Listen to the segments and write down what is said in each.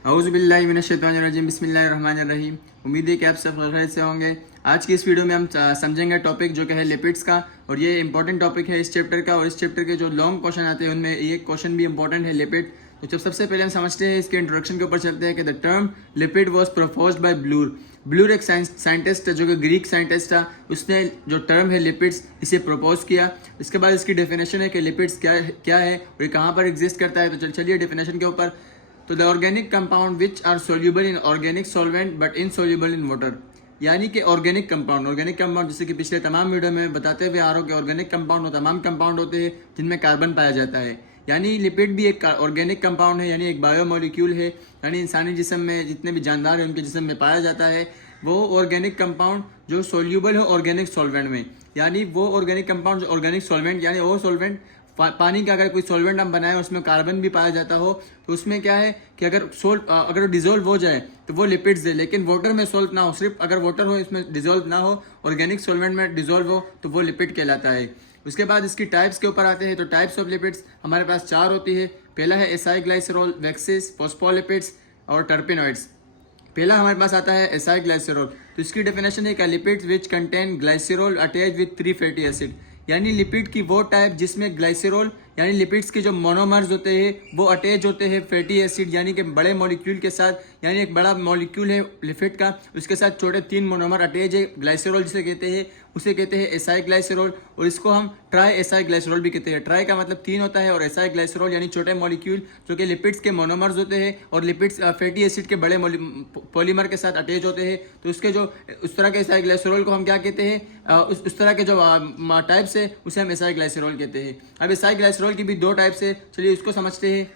औज़ुबिल्लाहिमिनश्शैतानिर्रजीम बिस्मिल्लाहिर्रहमानिर्रहीम। उम्मीद है कि आप सब खैरियत से होंगे। आज की इस वीडियो में हम समझेंगे टॉपिक जो कि है लिपिड्स का, और ये इंपॉर्टेंट टॉपिक है इस चैप्टर का। और इस चैप्टर के जो लॉन्ग क्वेश्चन आते हैं उनमें ये क्वेश्चन भी इंपॉर्टेंट है, लिपिड। तो जब सबसे पहले हम समझते हैं इसके इंट्रोडक्शन के ऊपर चलते हैं कि the term lipid was proposed by blur. Blur एक साइंटिस्ट है जो कि ग्रीक साइंटिस्ट था, उसने जो टर्म है लिपिड्स इसे प्रपोज किया। इसके बाद इसकी डेफिनेशन है कि लिपिड्स क्या है और ये कहाँ पर एग्जिस्ट करता है। तो चलिए डेफिनेशन के ऊपर। तो the organic compound which are soluble in organic solvent but insoluble in water. यानी कि ऑर्गेनिक कंपाउंड जैसे कि पिछले तमाम वीडियो में बताते हुए आ रहा हूँ कि ऑर्गेनिक कंपाउंड वो तमाम कंपाउंड होते हैं जिनमें कार्बन पाया जाता है। यानी लिपिड भी एक ऑर्गेनिक कंपाउंड है, यानी एक बायोमोलिक्यूल है। यानी इंसानी जिस्म में जितने भी जानदार हैं उनके जिस्म में पाया जाता है वो ऑर्गेनिक कंपाउंड जो सोल्यूबल है ऑर्गेनिक सॉल्वेंट में। यानी वो ऑर्गेनिक कंपाउंड जो ऑर्गेनिक सॉल्वेंट यानी वो सॉल्वेंट पानी का अगर कोई सॉल्वेंट हम बनाए उसमें कार्बन भी पाया जाता हो तो उसमें क्या है कि अगर डिजोल्व हो जाए तो वो लिपिड्स है। लेकिन वाटर में सॉल्व ना हो, सिर्फ अगर वाटर हो इसमें डिजोल्व ना हो, ऑर्गेनिक सॉल्वेंट में डिजोल्व हो तो वो लिपिड कहलाता है। उसके बाद इसकी टाइप्स के ऊपर आते हैं। तो टाइप्स ऑफ लिपिड्स हमारे पास 4 होती है। पहला है एसाइग्लाइसरॉल, वैक्सेस, फॉस्फोलिपिड्स और टर्पेनॉइड्स। पहला हमारे पास आता है एसाइग्लाइसरॉल। तो इसकी डेफिनेशन है कि lipids which contain glycerol attach with 3 fatty acid. यानी लिपिड की वो टाइप जिसमें ग्लाइसरॉल यानी लिपिड्स के जो मोनोमर्स होते हैं वो अटैच होते हैं फैटी एसिड यानी कि बड़े मॉलिक्यूल के साथ। यानी एक बड़ा मॉलिक्यूल है लिपिड का, उसके साथ छोटे 3 मोनोमर अटैच है। ग्लाइसरॉल जिसे कहते हैं उसे कहते हैं एसाइग्लाइसरॉल, और इसको हम ट्राई एसाइग्लाइसरॉल भी कहते हैं। ट्राई का मतलब 3 होता है और एसाइग्लाइसरॉल यानी छोटे मॉलिक्यूल जो कि लिपिड्स के मोनोमर्स होते हैं और लिपिड्स फैटी एसिड के बड़े पॉलीमर के साथ अटैच होते हैं। तो उसके जो उस तरह के एसाइग्लाइसरॉल को हम क्या कहते हैं, उस तरह के जो टाइप्स है उसे हम एसाइग्लाइसरॉल कहते हैं। अब एसाइग्लाइसरॉल की भी 2 टाइप्स है, चलिए उसको समझते हैं।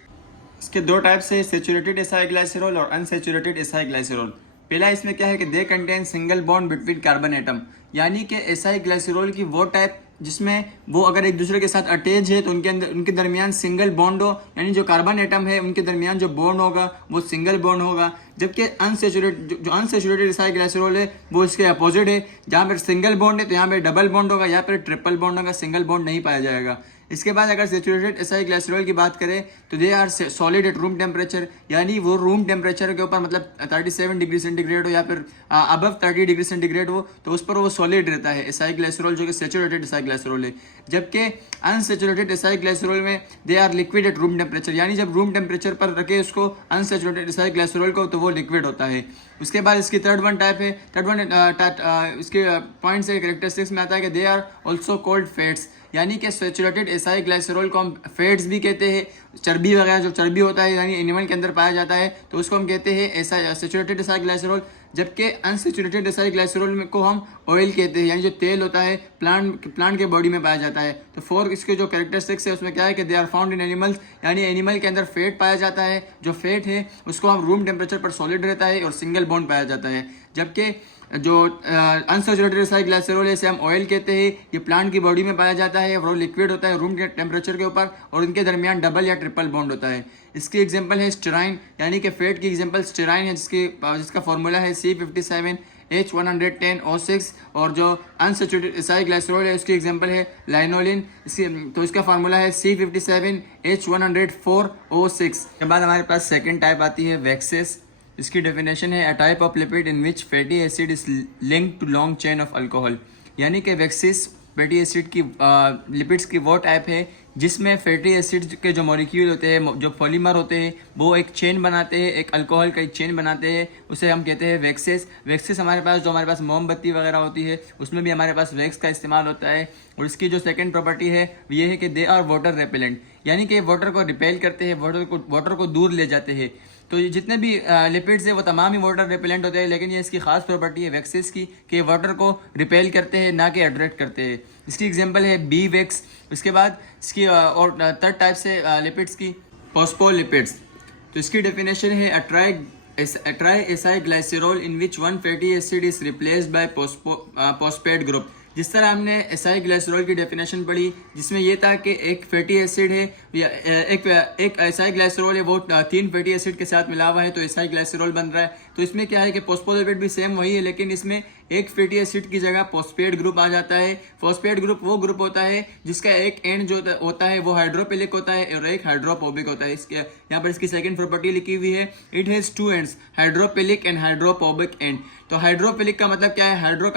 इसके 2 टाइप्स है, सेचुरेटेड एसाइग्लाइसरॉल और अनसेचुरेटेड एसाइग्लाइसरॉल। पहला इसमें क्या है कि they contain single bond between carbon atom. यानी कि एसाइग्लाइसरॉल की वो टाइप जिसमें वो अगर एक दूसरे के साथ अटैच है तो उनके दरमियान सिंगल बॉन्ड हो, यानी जो कार्बन एटम है उनके दरमियान जो बॉन्ड होगा वो सिंगल बॉन्ड होगा। जबकि अनसेचुरेटेड एसाइग्लाइसरॉल है वो इसके अपोजिट है, जहाँ पर सिंगल बॉन्ड है तो यहाँ पर डबल बॉन्ड होगा, यहाँ पर ट्रिपल बॉन्ड होगा, सिंगल बॉन्ड नहीं पाया जाएगा। इसके बाद अगर सेचुरेटेड एसाइग्लाइसरॉल की बात करें तो they are solid at room temperature. यानी वो रूम टेम्परेचर के ऊपर मतलब 37 डिग्री सेंटीग्रेड हो या फिर अबव 30 डिग्री सेंटीग्रेड हो तो उस पर वो सॉलिड रहता है एसाइग्लाइसरॉल जो कि सेचुरेटेड एसाइग्लाइसरॉल है। जबकि अनसेचुरेटेड एसाइग्लाइसरॉल में they are liquid at room temperature. यानी जब रूम टेम्परेचर पर रखे उसको अनसेचुरेटेड एसाइग्लाइसरॉल को तो वो लिक्विड होता है। उसके बाद इसकी थर्ड वन इसके पॉइंट्स कैरेक्टरिस्टिक्स में आता है कि they are also cold fats. यानी कि सेचुरेटेड एसाइग्लाइसरॉल को हम फैट्स भी कहते हैं। चर्बी वगैरह जो चर्बी होता है यानी एनिमल के अंदर पाया जाता है तो उसको हम कहते हैं सेचुरेटेड एसाइग्लाइसरॉल। जबकि अनसेचुरेटेड एसाइग्लाइसरॉल को हम ऑयल कहते हैं, यानी जो तेल होता है प्लांट के बॉडी में पाया जाता है। तो 4 इसके जो कैरेक्टरिस्टिक्स है उसमें क्या है कि they are found in animals. यानी एनिमल के अंदर फैट पाया जाता है, जो फैट है उसको हम रूम टेम्परेचर पर सॉलिड रहता है और सिंगल बॉन्ड पाया जाता है। जबकि जो अनसेचुरेटेड एसाइग्लाइसरॉल है इसे हम ऑयल कहते हैं, ये प्लांट की बॉडी में पाया जाता है और वो लिक्विड होता है रूम टेम्परेचर के ऊपर और इनके दरमियान डबल या ट्रिपल बॉन्ड होता है। इसकी एग्जांपल है स्टेराइन, यानी कि फैट की एग्जांपल स्टेराइन है जिसका फॉर्मूला है C57H110O6। और जो अनसेचुरेटेड एसाइग्लाइसरॉल है उसकी एग्जांपल है लाइनोलिन, तो इसका फार्मूला है C57H104O6। के बाद हमारे पास सेकेंड टाइप आती है वैक्सेस। इसकी डेफिनेशन है a type of lipid in which fatty acid is linked to long chain of alcohol. यानी कि वैक्सेस फैटी एसिड की लिपिड्स की वो टाइप है जिसमें फैटी एसिड के जो मॉलिक्यूल होते हैं, जो पॉलीमर होते हैं, वो एक चेन बनाते हैं, एक अल्कोहल का एक चेन बनाते हैं, उसे हम कहते हैं वैक्सेस। वैक्सेस हमारे पास मोमबत्ती वगैरह होती है उसमें भी हमारे पास वैक्स का इस्तेमाल होता है। और इसकी जो सेकंड प्रॉपर्टी है ये है कि दे आर वाटर रेपेलेंट। यानी कि वाटर को रिपेल करते हैं, वाटर को दूर ले जाते हैं। तो ये जितने भी लिपिड्स है वो तमाम ही वाटर रिपेलेंट होते हैं, लेकिन ये इसकी खास प्रॉपर्टी है वैक्सेस की कि वाटर को रिपेल करते हैं ना कि अट्रैक्ट करते हैं। इसकी एग्जांपल है बी वैक्स। उसके बाद इसकी और थर्ड टाइप से लिपिड्स की फॉस्फोलिपिड्स। तो इसकी डेफिनेशन है a triacylglycerol in which one fatty acid is replaced by phosphate group. जिस तरह हमने एसाइल ग्लिसरॉल की डेफिनेशन पढ़ी, जिसमें यह था कि एक फैटी एसिड है या एक एसाइल ग्लिसरॉल है, वो 3 फैटी एसिड के साथ मिला हुआ है तो एसाइल ग्लिसरॉल बन रहा है। तो इसमें क्या है कि फॉस्फोलिपिड भी सेम वही है, लेकिन इसमें एक फैटी एसिड की जगह फॉस्फेट ग्रुप आ जाता है। फॉस्फेट ग्रुप वो ग्रुप होता है जिसका एक एंड जो होता है वो हाइड्रोफिलिक होता है और एक हाइड्रोफोबिक होता है। इसके यहाँ पर इसकी सेकंड प्रॉपर्टी लिखी हुई है, it has 2 ends, hydrophilic and hydrophobic and. तो हाइड्रोफिलिक का मतलब क्या है? हाइड्रो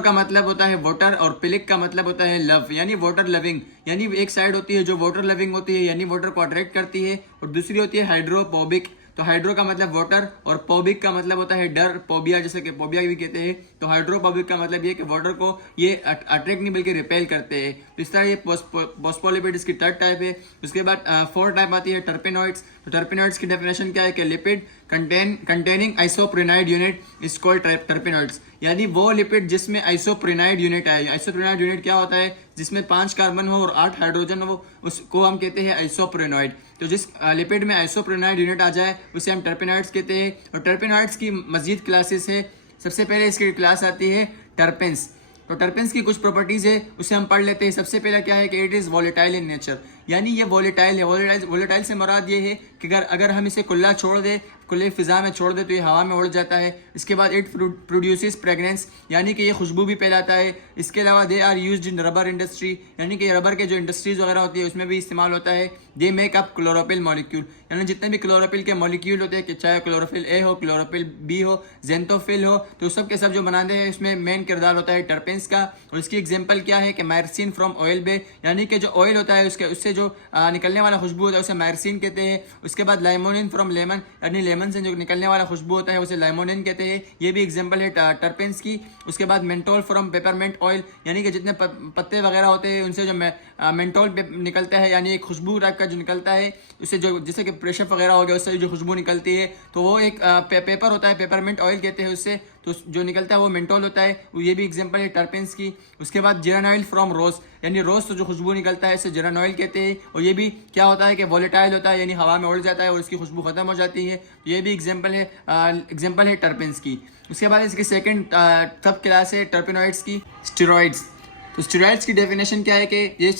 का मतलब होता है वाटर और पिलिक का मतलब होता है लव, यानी वाटर लविंग। यानी एक साइड होती है जो वाटर लविंग होती है, यानी वाटर को अट्रैक्ट करती है, और दूसरी होती है हाइड्रोपोबिक। तो हाइड्रो का मतलब वाटर और पोबिक का मतलब होता है डर, पोबिया, जैसे कि पोबिया भी कहते हैं। तो हाइड्रोपोबिक का मतलब ये कि वाटर को ये अट्रैक्ट नहीं बल्कि रिपेल करते हैं। तो इस तरह ये फॉस्फोलिपिड इसकी थर्ड टाइप है। उसके बाद फोर्थ टाइप आती है टर्पेनॉइड्स। तो टर्पेनॉइड्स की डेफिनेशन क्या है कि lipid containing isoprenoid unit is called terpenoids, यानी वो लिपिड जिसमें आइसोप्रेनाइड यूनिट आए। आइसोप्रेनाइड यूनिट क्या होता है? जिसमें 5 कार्बन हो और 8 हाइड्रोजन हो, उसको हम कहते हैं आइसोप्रेनॉइड। तो जिस लिपिड में आइसोप्रेनाइड यूनिट आ जाए उसे हम टर्पेनॉइड्स कहते हैं। और टर्पेनॉइड्स की मजीद क्लासेस है। सबसे पहले इसकी क्लास आती है टर्पेंस। तो टर्पेंस की कुछ प्रॉपर्टीज है, उसे हम पढ़ लेते हैं। सबसे पहला क्या है कि it is volatile in nature, यानी ये वॉलेटाइल है। वॉलेटाइल से मुराद ये है कि अगर हम इसे खुला छोड़ दे, खुले फिजा में छोड़ दे तो ये हवा में उड़ जाता है। इसके बाद इट प्रोड्यूसेस फ्रेगरेंस, यानी कि ये खुशबू भी फैलाता है। इसके अलावा they are used in rubber industry, यानी कि रबर के जो इंडस्ट्रीज वगैरह होती है उसमें भी इस्तेमाल होता है। They make up chlorophyll molecule, यानी जितने भी क्लोरोफिल के मॉलिक्यूल होते हैं, कि चाहे क्लोरोफिल ए हो, क्लोरोफिल बी हो, जेंथोफिल हो, तो सब के सब जो बनाते हैं इसमें मेन किरदार होता है टर्पेंस का। और इसकी एग्जांपल क्या है कि मायरसिन फ्रॉम ऑयल बे, यानी कि जो ऑयल होता है उससे जो निकलने वाला खुशबू होता है उसे मायरसिन कहते हैं। उसके बाद लाइमोनिन फ्रॉम लेमन, यानी लेमन से जो निकलने वाला खुशबू होता है उसे लाइमोनिन कहते हैं। ये भी एग्जांपल है टर्पेंस की। उसके बाद मेंटोल फ्रॉम पेपरमेंट ऑयल, यानी कि जितने पत्ते वगैरह होते हैं उनसे जो मेंटोल निकलता है, यानी एक खुशबू टाइप का जो निकलता है, उससे जो जैसे कि प्रेशर वगैरह हो गया उससे जो खुशबू निकलती है, तो वो एक पेपर होता है, पेपरमेंट ऑयल कहते हैं उससे। तो जो निकलता है वो मेंटोल होता है, ये भी एग्जांपल है टर्पेंस की। उसके बाद जेरानॉइल फ्रॉम रोज, यानी रोज से जो खुशबू निकलता है इसे जेरानॉइल कहते हैं। और ये भी क्या होता है कि वॉलेटाइल होता है, यानी हवा में उड़ जाता है और इसकी खुशबू खत्म हो जाती है। तो ये भी एग्जांपल है टर्पेंस की। उसके बाद इसकी सेकंड सब क्लास है टर्पेनॉइड्स की, स्टेरॉइड्स। तो स्टेरॉइड्स की डेफिनेशन क्या है कि ये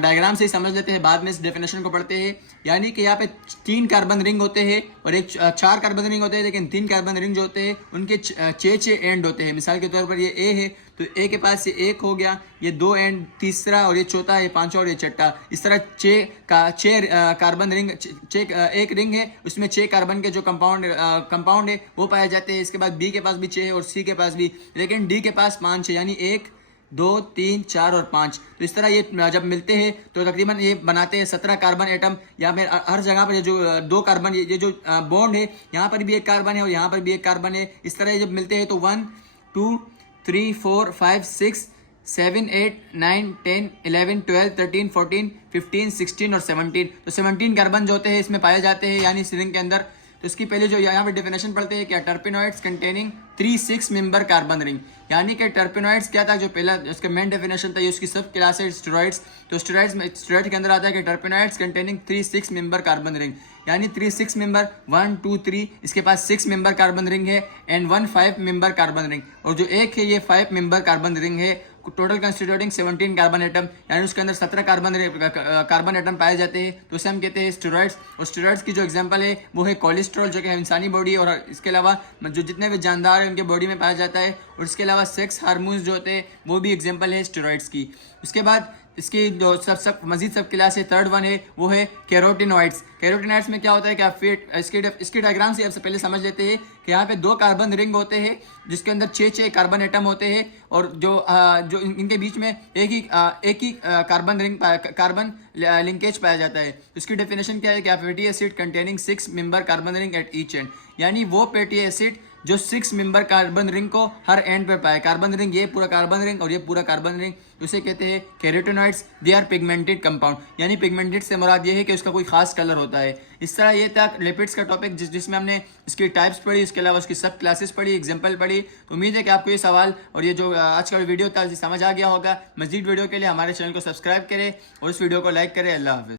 डायग्राम से ही समझ लेते हैं, बाद में इस डेफिनेशन को पढ़ते हैं। यानी कि यहाँ पे 3 कार्बन रिंग होते हैं और 4 कार्बन रिंग होते हैं, लेकिन 3 कार्बन रिंग जो होते हैं उनके 6 एंड होते हैं। मिसाल के तौर पर ये ए है तो ए के पास ये 1 हो गया, ये 2 एंड, तीसरा और ये चौथा, ये 5वां और ये छठा। इस तरह 6 कार्बन रिंग, एक रिंग है उसमें 6 कार्बन के जो कंपाउंड है वो पाए जाते हैं। इसके बाद बी के पास भी 6 है और सी के पास भी, लेकिन डी के पास 5 है, यानी 1 2 3 4 और 5। तो इस तरह ये जब मिलते हैं तो तकरीबन ये बनाते हैं 17 कार्बन एटम। यहाँ पे हर जगह पर ये जो 2 कार्बन, ये जो बॉन्ड है, यहाँ पर भी 1 कार्बन है और यहाँ पर भी 1 कार्बन है। इस तरह जब मिलते हैं तो 1 2 3 4 5 6 7 8 9 10 11 12 13 14 15 16 और 17। तो 17 कार्बन जो होते हैं इसमें पाए जाते हैं, यानी इस रिंग के अंदर। तो इसकी पहले जो यहाँ पे डेफिनेशन पढ़ते हैं क्या, टर्पेनॉइड्स कंटेनिंग 3 6 मेंबर कार्बन रिंग, यानी कि टर्पेनॉइड्स क्या था, जो पहला उसका मेन डेफिनेशन था, ये उसकी सब क्लास है स्टेरॉइड्स। तो स्टेरॉइड के अंदर आता है कि टर्पेनॉइड्स कंटेनिंग 3 6 मेंबर कार्बन रिंग, यानी 3 6 मेंबर 1 2 3, इसके पास 6 मेंबर कार्बन रिंग है एंड 1 5 मेंबर कार्बन रिंग, और जो एक है ये 5 मेंबर कार्बन रिंग है। टोटल कंस्टिट्यूटिंग 17 कार्बन एटम, यानी उसके अंदर 17 कार्बन एटम पाए जाते हैं। तो उसे हम कहते हैं स्टेरॉइड्स। और स्टेरॉइड्स की जो एग्जांपल है वो है कोलेस्ट्रॉल, जो कि इंसानी बॉडी और इसके अलावा जो जितने भी जानदार हैं उनके बॉडी में पाया जाता है। और इसके अलावा सेक्स हार्मोन्स जो होते हैं वो भी एग्जांपल है स्टेरॉइड्स की। उसके बाद इसकी जो सब मजीद सब क्लास है, थर्ड वन है वो है कैरोटिनॉइड्स। कैरोटिनॉइड्स में क्या होता है कि आप फिर इसके डायग्राम से आपसे पहले समझ लेते हैं कि यहाँ पे 2 कार्बन रिंग होते हैं जिसके अंदर 6 कार्बन एटम होते हैं, और जो इनके बीच में एक ही कार्बन लिंकेज पाया जाता है। इसकी डेफिनेशन क्या है कि fatty acid containing 6 member carbon ring at each and, यानी वो फैटी एसिड जो 6 मेंबर कार्बन रिंग को हर एंड पे पाए। कार्बन रिंग, ये पूरा कार्बन रिंग और ये पूरा कार्बन रिंग, उसे कहते हैं carotenoids. They are pigmented compound, यानी पिगमेंटेड से मुराद ये है कि उसका कोई खास कलर होता है। इस तरह ये था लिपिड्स का टॉपिक, जिसमें हमने इसकी टाइप्स पढ़ी, इसके अलावा उसकी सब क्लासेस पढ़ी, एग्जाम्पल पढ़ी। तो उम्मीद है कि आपको ये सवाल और ये जो आज का वीडियो था समझ आ गया होगा। मजीद वीडियो के लिए हमारे चैनल को सब्सक्राइब करें और इस वीडियो को लाइक करें। अल्लाह हाफिज़।